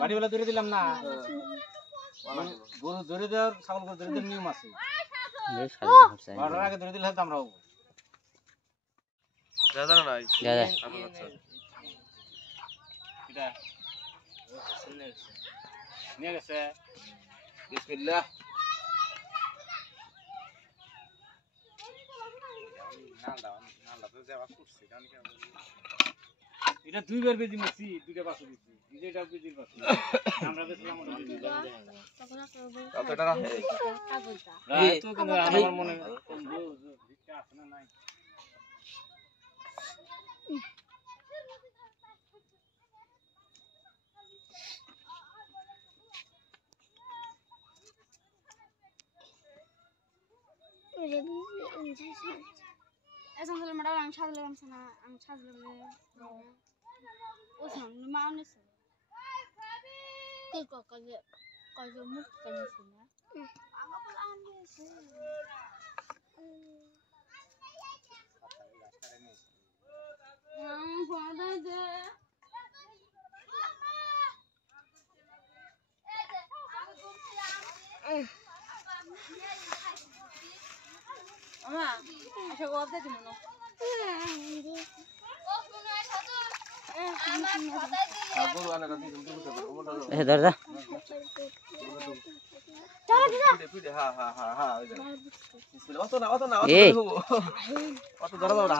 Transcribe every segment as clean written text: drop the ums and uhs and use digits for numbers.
বাড়ি বেলা ধরে দিলাম না গরু ধরে দেওয়ার ছাগল করে ধরে দেওয়ার নিয়ম আছে বারোটার আগে ধরে দিলে হয়তো আমরা হবো নিয়ে গেছে বিসমিল্লাহ এটা দুইবার বেজি মারছি দুইটা বাছুর দিচ্ছি এটা বেজির বাছুর আমরা বেচলাম আমার মনে আছে না নাই Esam selalu mereka yang sahaja yang sana, yang sahaja mereka. Oh, sana mana sih? Kau kalau muk kan sih ya? Apa pelan sih? Yang pada je. Ama, asyik gua update mana? ধর দা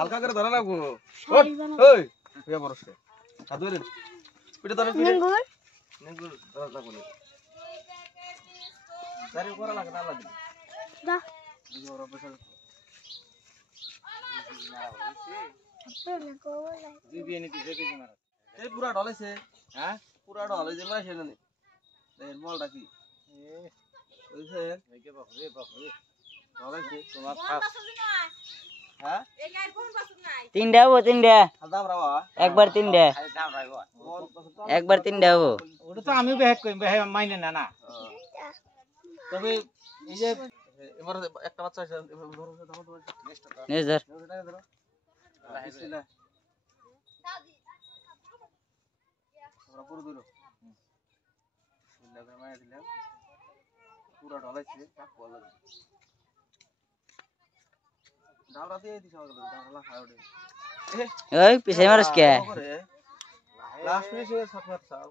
হালকা করে ধরা লাগবো পুরা ঢলেছে হ্যাঁ পুরা ঢলেছে মলটা কি তিনটা হবো তিনটা একবার তিনটা একবার তিনটা হবো ওটা তো আমিও বেহেক করি মাইনে না না তবে এই যে এবার একটা বাচ্চা আছে পুরা ঢলাইছে ডালটা দিয়ে দিছে ডালটা খায় ওঠে ওই পিছে মারস কে লাস্ট মিনিটে শট মারছাও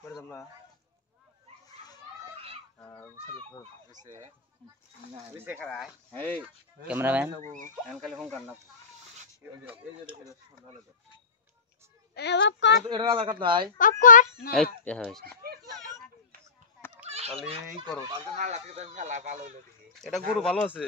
করে দাম না ক্যামেরাম্যান খালি ফোন কার না এটা রাধা কাট নাই এই পেছা হইছে খালি এই করো এটা গরু ভালো আছে